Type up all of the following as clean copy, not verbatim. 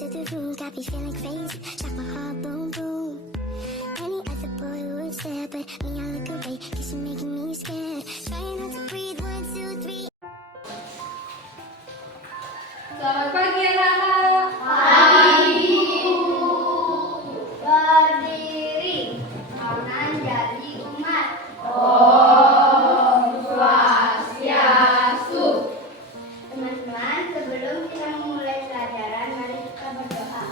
to the room, got me feeling crazy. Shock my heart, boom, boom. Any other boy would stare, but me, I look away, cause you're making me scared. Trying not to breathe, 1, 2, 3. Selamat pagi anak-anak. Pagi. Berdiri, kanan jadi umat. Om Swastiastu. Teman-teman, sebelum kita memulai pelajaran, mari kita berdoa.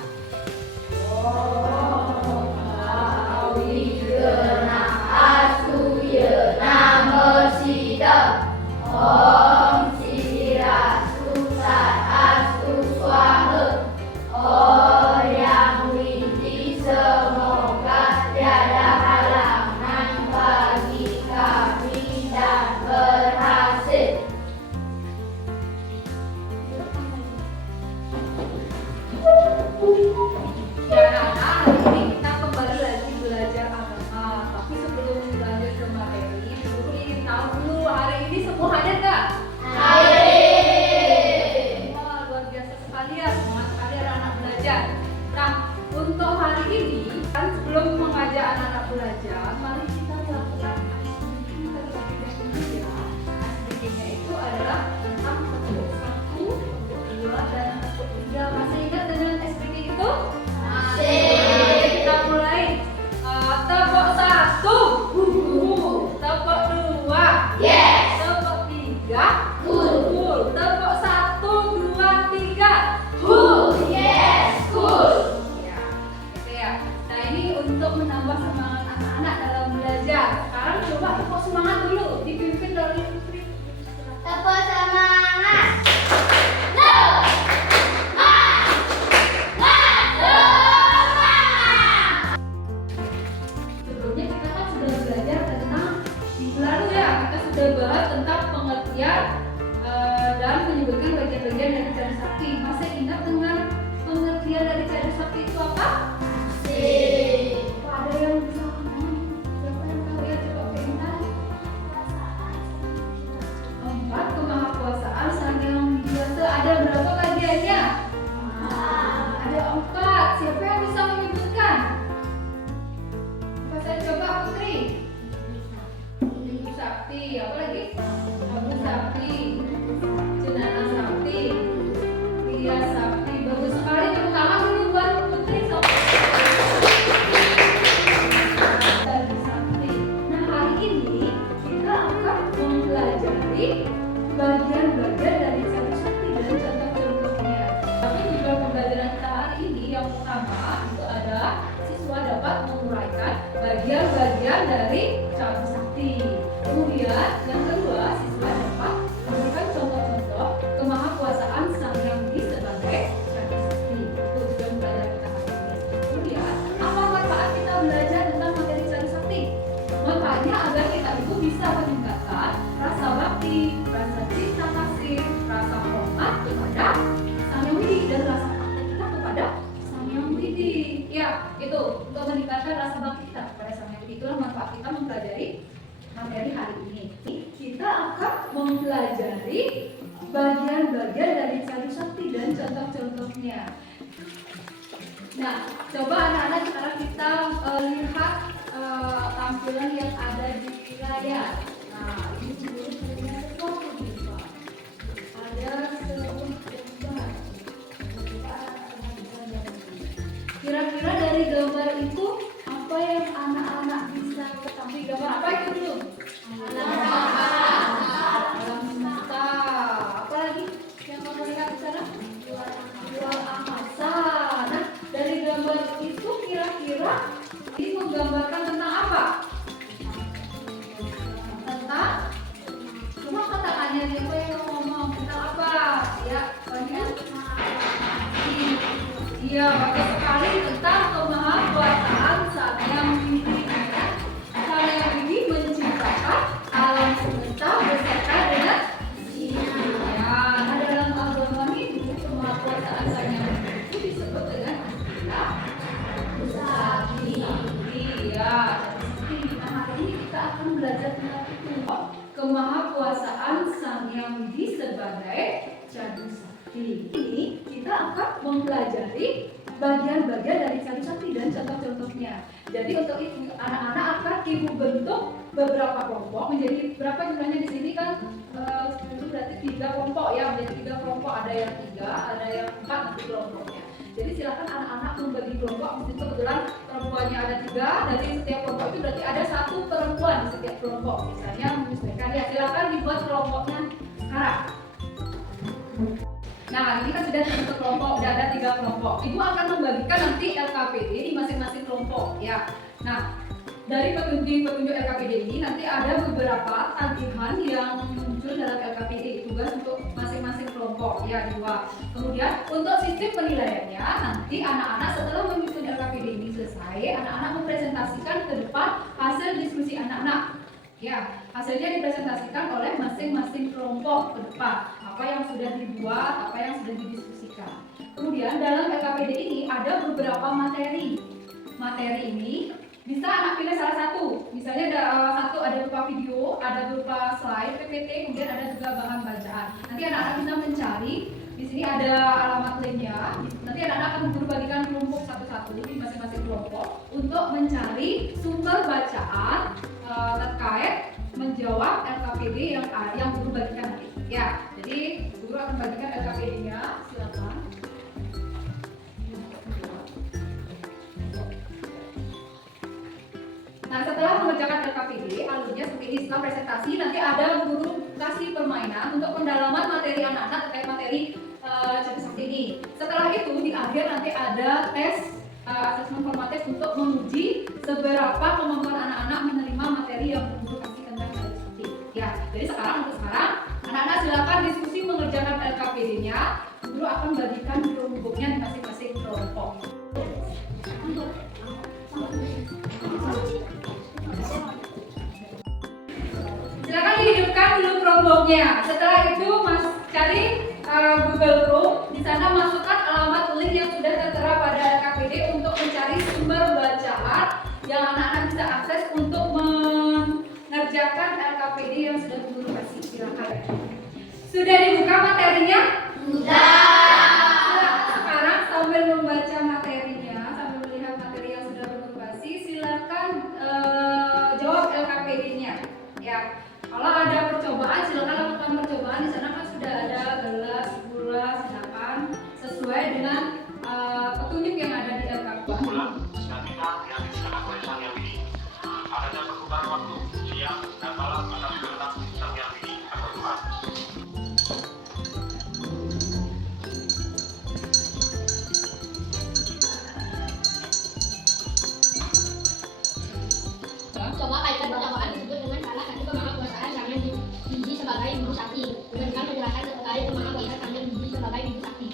Om Sirastu Satastu Swaha. Oh yang widi, semoga tiada halangan bagi kami dan berhasil. Ya anak-anak, hari ini kita kembali lagi belajar agama. Tapi sebelum lanjut ke materi, Ibu ingin tahu dulu hari ini semua hadir nggak? Hadir. Wah, luar biasa sekali ya, semangat sekali anak-anak belajar. Nah, untuk hari ini, kan sebelum mengajak anak-anak belajar, mari kita melakukan icebreaking terlebih dahulu ya. Icebreaking-nya itu adalah tentang bentuk 1, 2, dan bentuk 3. Masih ingat dengan icebreaking itu? Mari kita mulai. Tepuk 1, tepuk 2, Yes. tepuk 3, tepuk 1, 2, 3. Yes, cool. Ya, gitu ya. Nah ini untuk menambah semangat anak-anak dalam belajar. Sekarang coba tepuk semangat dulu, dipimpin dari Putri. Tepuk semangat. Sebelumnya kita kan sudah belajar tentang minggu lalu ya, kita sudah bahas tentang pengertian dan menyebutkan bagian-bagian dari cari sakti. Masih ingat dengan pengertian dari cari sakti itu apa? Apa ada yang bisa ngomong? Siapa yang tahu ya? Coba pintar. 4, kemahakuasaan Sang Yang Widi Wasa. Ada berapa bagiannya? Ada 4. Siapa yang bisa menyebutkan? Apa saya coba Putri? Ibu Sakti, apa lagi? Abu Sakti, Cenana Sakti, Ria Sakti. Bagus sekali, tepuk tangan dulu buat Putri. Dari Sakti. Nah hari ini kita akan mempelajari bagian-bagian dari Cari Sakti dan contoh-contohnya. Tapi juga pembelajaran kita hari ini yang pertama itu adalah siswa dapat menguraikan bagian-bagian dari Cari Sakti. Kemudian yang kedua, siswa dapat memberikan contoh-contoh kemahakuasaan Sang Yang Widi sebagai Cari Sakti. Itu juga pembelajaran kita hari ini. Kemudian, apa manfaat kita belajar tentang materi Cari Sakti? Manfaatnya agar kita itu bisa meningkatkan rasa bakti, rasa cinta kasih, rasa hormat kepada Sang Yang Widi dan rasa takut kita kepada Sang Yang Widi. Ya, itu untuk meningkatkan rasa bakti kita kepada Sang Yang Widi. Itulah manfaat kita mempelajari materi hari ini. Kita akan mempelajari bagian-bagian dari Cari Sakti dan contoh-contohnya. Nah, coba anak-anak sekarang kita lihat tampilan yang ada di layar. Nah, ini dulu terlihat sesuatu nih, Pak. Ada sebuah gambar. Kira-kira dari gambar itu apa yang anak-anak bisa ketahui? Gambar apa itu dulu? Alam semesta. Apa lagi yang kamu lihat di sana? Luar angkasa. Nah, dari gambar itu kira-kira ini menggambarkan tentang apa? Tentang, coba katakannya siapa yang ngomong tentang apa? Ya, banyak. Iya, bagus sekali tentang kemahakuasaan Sang Yang Widi. Sang Yang Widi menciptakan alam semesta beserta dengan ya, nah dalam agama Hindu kemahakuasaan Sang Yang Widi itu disebut dengan istilah Sakti. Ya, Sakti. Nah hari ini kita akan belajar tentang itu. Kemahakuasaan Sang Yang Widi sebagai Cari Sakti. Ini kita kita akan mempelajari bagian-bagian dari cari sakti dan contoh-contohnya. Jadi untuk itu anak-anak akan ibu bentuk beberapa kelompok menjadi berapa jumlahnya di sini kan itu berarti 3 kelompok ya, menjadi 3 kelompok, ada yang 3, ada yang 4 nanti kelompoknya. Jadi silakan anak-anak membagi kelompok, mungkin kebetulan perempuannya ada 3, dari setiap kelompok itu berarti ada 1 perempuan di setiap kelompok. Misalnya menyesuaikan ya, silakan dibuat kelompoknya sekarang. Nah, ini kan sudah satu kelompok, sudah ada 3 kelompok. Ibu akan membagikan nanti LKPD di masing-masing kelompok ya. Nah, dari petunjuk LKPD ini nanti ada beberapa tagihan yang muncul dalam LKPD, tugas untuk masing-masing kelompok ya, 2. Kemudian untuk sistem penilaiannya nanti anak-anak setelah menyusun LKPD ini selesai, anak-anak mempresentasikan ke depan hasil diskusi anak-anak. Ya, hasilnya dipresentasikan oleh masing-masing kelompok ke depan. Apa yang sudah dibuat, apa yang sudah didiskusikan. Kemudian dalam LKPD ini ada beberapa materi. Materi ini bisa anak pilih salah satu. Misalnya satu ada berupa video, ada berupa slide PPT, kemudian ada juga bahan bacaan. Nanti anak-anak bisa mencari. Di sini ada alamat linknya. Nanti anak-anak akan berbagikan kelompok satu-satu di masing-masing kelompok untuk mencari sumber bacaan terkait menjawab LKPD yang guru bagikan nanti. Ya, jadi guru akan bagikan LKPD-nya. Silakan. Nah, setelah mengerjakan LKPD, alurnya seperti ini. Setelah presentasi, nanti ada guru kasih permainan untuk pendalaman materi anak-anak terkait materi cari sakti ini. Setelah itu, di akhir nanti ada tes asesmen formatif untuk menguji seberapa kemampuan anak-anak menerima materi yang guru kasih tentang cari sakti. Ya, jadi untuk sekarang, anak-anak silakan diskusi mengerjakan LKPD-nya. Guru akan bagikan kelompoknya di masing-masing kelompok. Silakan dihidupkan dulu kelompoknya. Setelah itu cari Google Chrome. Di sana masukkan alamat link yang sudah tertera pada LKPD untuk mencari sumber bacaan yang anak-anak bisa akses untuk mengerjakan LKPD yang sudah guru kasih. Silakan. Sudah dibuka materinya? Sudah. Sekarang sambil membaca materinya, sambil melihat materi yang sudah guru kasih, silakan jawab LKPD-nya. Ya. Kalau ada percobaan, silakan lakukan percobaan. Di sana kan sudah ada gelas, gula, silakan sesuai dengan petunjuk yang ada di LKPD. Adanya perubahan waktu siang dan malam atas gelas yang ini akan berubah. Coba kaitkan percobaan disebut dengan salah satu pemahaman kandungan gizi sebagai guru sakti. Dengan penjelasan terkait pemahaman kandungan gizi sebagai guru sakti.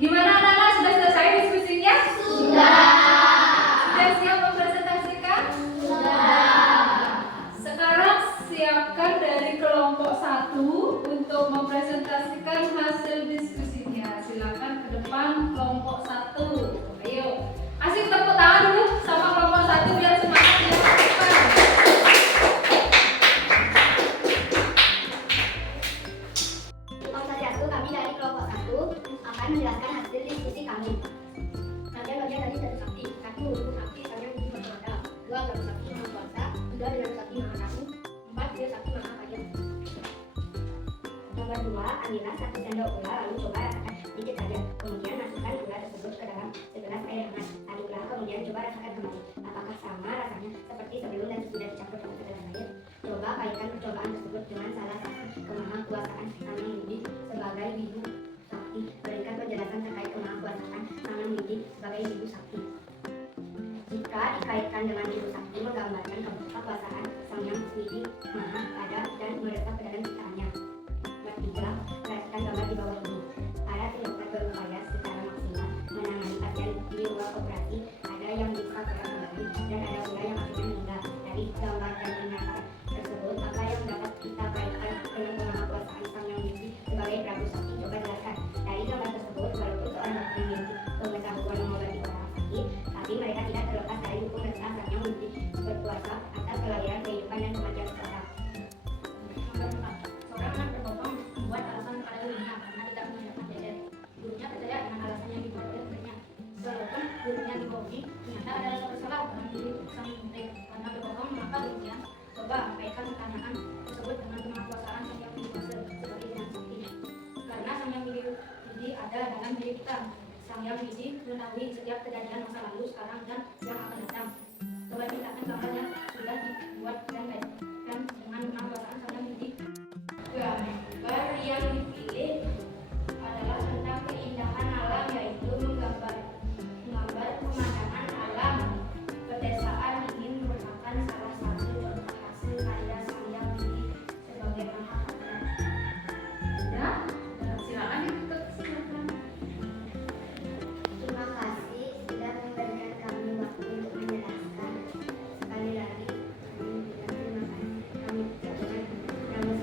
Gimana anak-anak, sudah selesai diskusinya? Sudah. Sudah siap mempresentasikan? Sudah. Sekarang siapkan dari kelompok 1 untuk mempresentasikan hasil diskusinya. Silakan ke depan kelompok 1. Ayo, kasih tepuk tangan dulu sama kelompok 1 biar semangat ya. Kami dari kelompok 1 akan menjelaskan hasil diskusi kami. Bagian-bagian dari cari sakti. 1. Guru sakti saya guru berkeluarga. 2. Guru sakti maha kuasa. 3. Guru sakti maha kasih. 4. Guru sakti maha pajak. Nomor 2. Ambillah 1 sendok gula lalu coba rasakan sedikit saja. Kemudian masukkan gula tersebut ke dalam segelas air hangat. Aduklah kemudian coba rasakan kembali. Apakah sama rasanya seperti sebelum dan sudah dicampur dengan segelas air? Coba kaitkan percobaan tersebut dengan salah satu kemahakuasaan Sang Yang Widi sebagai Wibu Sakti. Berikan penjelasan terkait kemahakuasaan Sang Yang Widi sebagai Wibu Sakti. Jika dikaitkan dengan Wibu Sakti, menggambarkan kemahakuasaan Sang Yang Widi Maha Ada dan meresap ke dalam ciptaannya. Nomor 3. Perhatikan gambar di bawah ini. Para dokter berupaya secara maksimal menangani pasien di ruang operasi. Ada yang bisa kembali dan ada pula yang akhirnya meninggal. Dari gambar dan pernyataan tersebut, apa yang dapat kita kaitkan dengan kemahakuasaan Sang Yang Widi sebagai Prabu Sakti? Coba jelaskan. Dari gambar tersebut, walaupun seorang dokter memiliki pengetahuan mengobati orang sakit, tapi mereka tidak terlepas dari hukum dan Sang Yang Widi berkuasa atas kelahiran, kehidupan, dan kematian seseorang. Nomor 4. Seorang anak berbohong membuat alasan kepada gurunya karena tidak mengerjakan PR. Gurunya percaya dengan alasan yang dibuat oleh muridnya. Walaupun gurunya dibohongi, ternyata ada rasa bersalah dalam diri sang murid. Karena berbohong, maka gurunya coba kaitkan pertanyaan tersebut dengan kemahakuasaan Sang Yang Widi sebagai Sang Sakti. Karena Sang Yang Widi ada dalam diri kita. Sang Yang Widi mengetahui setiap kejadian masa lalu, sekarang, dan yang akan datang. Coba ceritakan gambar yang sudah dibuat dan kaitkan dengan kemahakuasaan Sang Yang Widi. Gambar yang dipilih adalah tentang keindahan alam, yaitu menggambar pemandangan alam. Pedesaan ini merupakan salah satu contoh hasil karya Sang Yang Widi sebagai mahakarya. Ya, silakan ditutup. Silakan. Terima kasih sudah memberikan kami waktu untuk menjelaskan. Sekali lagi kami ucapkan terima kasih. Kami ucapkan Namo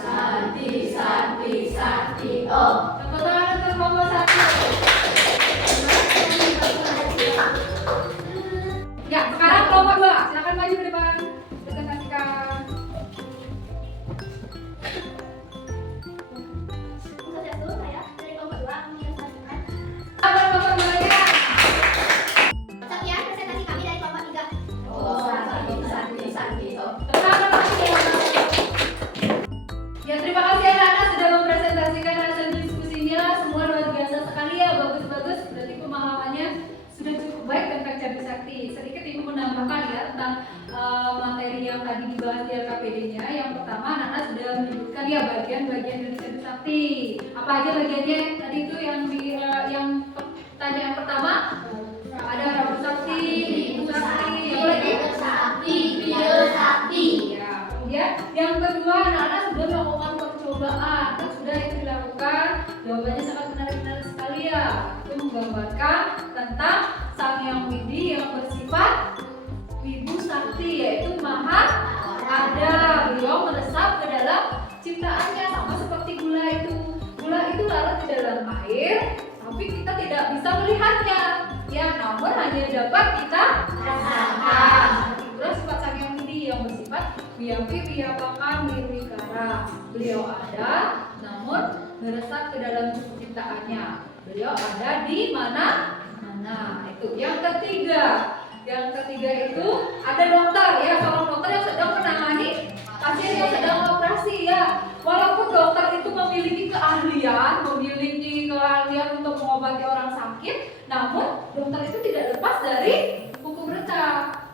Santi. Tepuk tangan untuk Kelompok 1. Ya, sekarang kelompok 2. Silakan maju ke depan. Presentasikan. Untuk itu saya dari kelompok 2 menjelaskan. Apa kelompok 2-nya? Sekian presentasi kami dari kelompok 3. Tepuk tangan lagi. Ya, terima kasih anak-anak sudah mempresentasikan hasil diskusinya. Semua luar biasa sekali ya, bagus-bagus. Berarti pemahamannya sudah cukup baik tentang Cabi Sakti. Sedikit ibu menambahkan ya tentang materi yang tadi dibahas di LKPD-nya. Yang pertama, anak-anak sudah menyebutkan ya bagian-bagian dari Cabi Sakti. Apa aja bagiannya? Tadi itu yang pertanyaan pertama ada Prabu Sakti, Ibu Sakti, apa lagi? Ya, kemudian yang kedua, anak-anak sudah melakukan percobaan. Kan sudah itu dilakukan, jawabannya sangat menarik-menarik sekali ya. Itu menggambarkan tentang Sang Yang Widi yang bersifat Wibu Sakti, yaitu Maha Ada. Beliau meresap ke dalam ciptaannya, sama seperti gula itu. Gula itu larut di dalam air, tapi kita tidak bisa melihatnya. Ya, namun hanya dapat kita rasakan. Itulah sifat Sang Yang Widi yang bersifat Wiyapi Wiyapakan Wirwikara. Beliau ada, namun meresap ke dalam ciptaannya. Beliau ada di mana-mana. Itu yang ketiga. Yang ketiga itu ada dokter ya, seorang dokter yang sedang menangani pasien yang sedang operasi ya. Walaupun dokter itu memiliki keahlian untuk mengobati orang sakit, namun dokter itu tidak lepas dari hukum recak.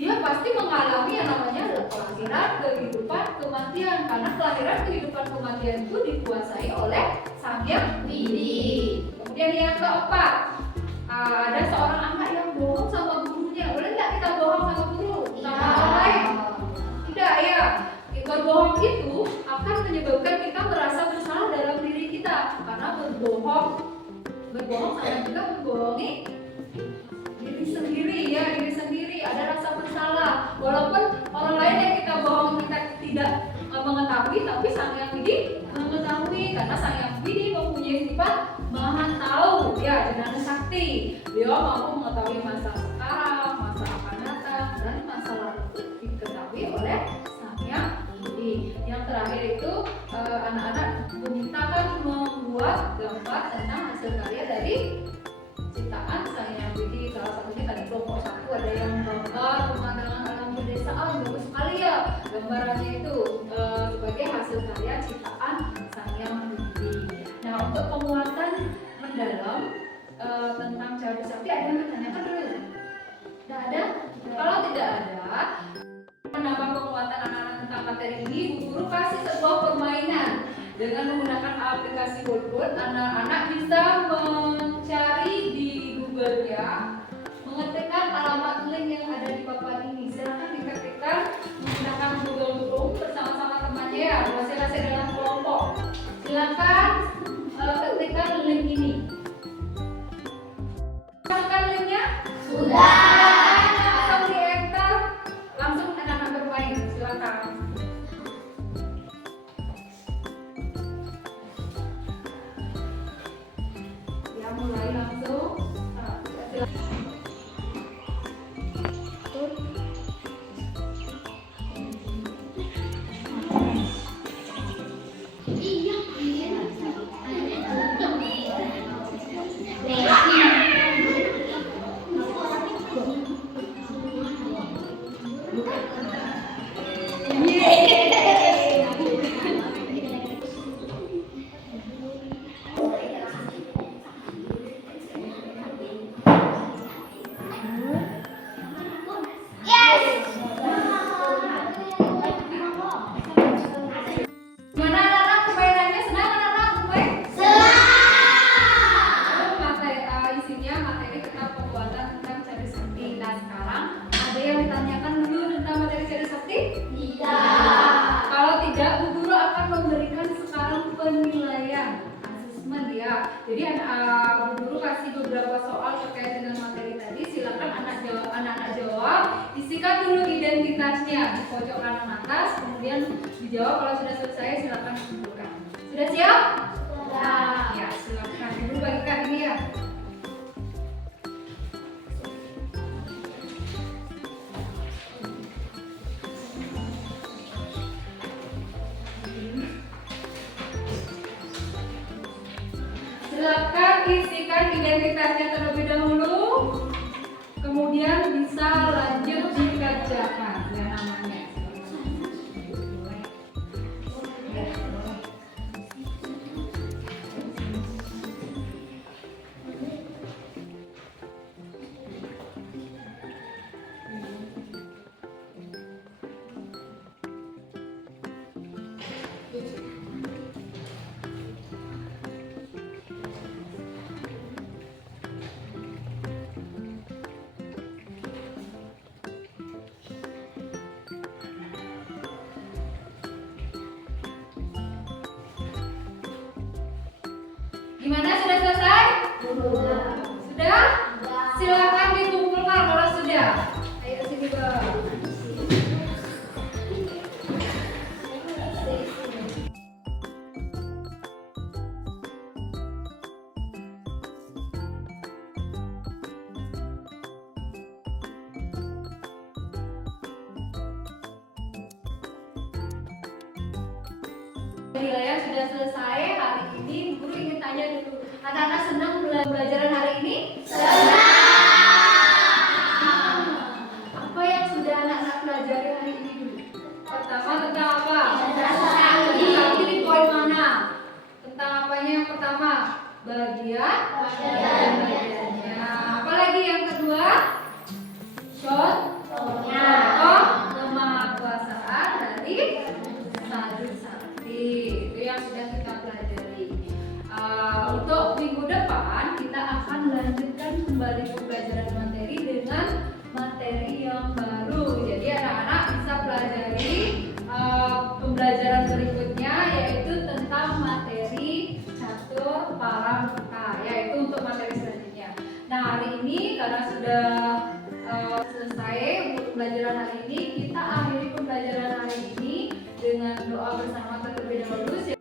Dia pasti mengalami yang namanya kelahiran, kehidupan, kematian. Karena kelahiran, kehidupan, kematian itu dikuasai oleh Sang Yang Widi. Kemudian yang keempat, ada seorang anak yang bohong sama gurunya. Boleh nggak kita bohong sama guru? Sama orang lain? Tidak ya. Berbohong itu akan menyebabkan kita merasa bersalah dalam diri kita. Karena berbohong sama juga membohongi diri sendiri, ada rasa bersalah. Walaupun orang lain yang kita bohong kita tidak mengetahui, tapi Sang Yang Widi mengetahui. Karena Sang Yang Widi mempunyai sifat maha tahu ya, Jnana Sakti. Beliau mampu mengetahui masa sekarang, masa akan datang, dan masa lalu itu diketahui oleh Sang Yang Widi. Yang terakhir itu anak-anak dimintakan membuat gambar tentang hasil karya dari ciptaan Sang Yang Widi. Salah satunya tadi kelompok 1 ada yang gambar pemandangan alam pedesaan, bagus sekali ya gambarannya itu sebagai hasil karya ciptaan Sang Yang Widi. Nah, untuk penguatan mendalam tentang Cabi Sakti ada yang bertanyakan dulu? Tidak ada? Kalau tidak ada, Bu Guru kasih sebuah permainan. Dengan menggunakan aplikasi Goldboard, anak-anak bisa mencari di Google-nya, mengetikkan alamat link yang ada di papan ini. Silahkan diketikkan menggunakan Google Chrome bersama-sama temannya ya, masing-masing dalam kelompok. Silahkan ketikkan link ini. Masukkan linknya? Sudah. Langsung di enter, langsung anak-anak bermain. Silahkan. Ya, mulai langsung. Gimana anak-anak permainannya? Senang anak-anak bermain? Isinya materi tentang pembuatan tentang cari sakti. Nah sekarang ada yang ditanyakan dulu tentang materi cari sakti? Iya. Kalau tidak, Bu Guru akan memberikan sekarang penilaian asesmen ya. Jadi Bu Guru kasih beberapa soal terkait dengan materi tadi. Silakan anak-anak jawab. Isikan dulu identitasnya di pojok kanan atas. Kemudian dijawab. Kalau sudah selesai silakan kumpulkan. Sudah siap? Sudah. Ya silakan. Ibu bagikan ini ya. Silakan isikan identitasnya terlebih dahulu, kemudian bisa lanjut dikerjakan ya namanya. Gimana, sudah selesai? Sudah. Sudah? Silakan dikumpulkan kalau sudah. Ayo sini Bang. Penilaian sudah selesai. Hari ini Guru ingin tanya dulu, anak-anak senang belajaran hari ini? Senang. Apa yang sudah anak-anak pelajari hari ini dulu? Pertama tentang apa? Sakti di poin mana? Tentang apanya yang pertama? Bagiannya. Apalagi yang kedua? Contoh kemahakuasaan dari Sadhu Sakti. Itu yang sudah kita pelajari. Untuk minggu depan kita akan lanjutkan kembali pembelajaran materi dengan materi yang baru. Jadi anak-anak bisa pelajari pembelajaran berikutnya, yaitu tentang materi catur paramuka, yaitu untuk materi selanjutnya. Nah hari ini karena sudah selesai untuk pembelajaran hari ini, kita akhiri pembelajaran hari ini dengan doa bersama terlebih dahulu.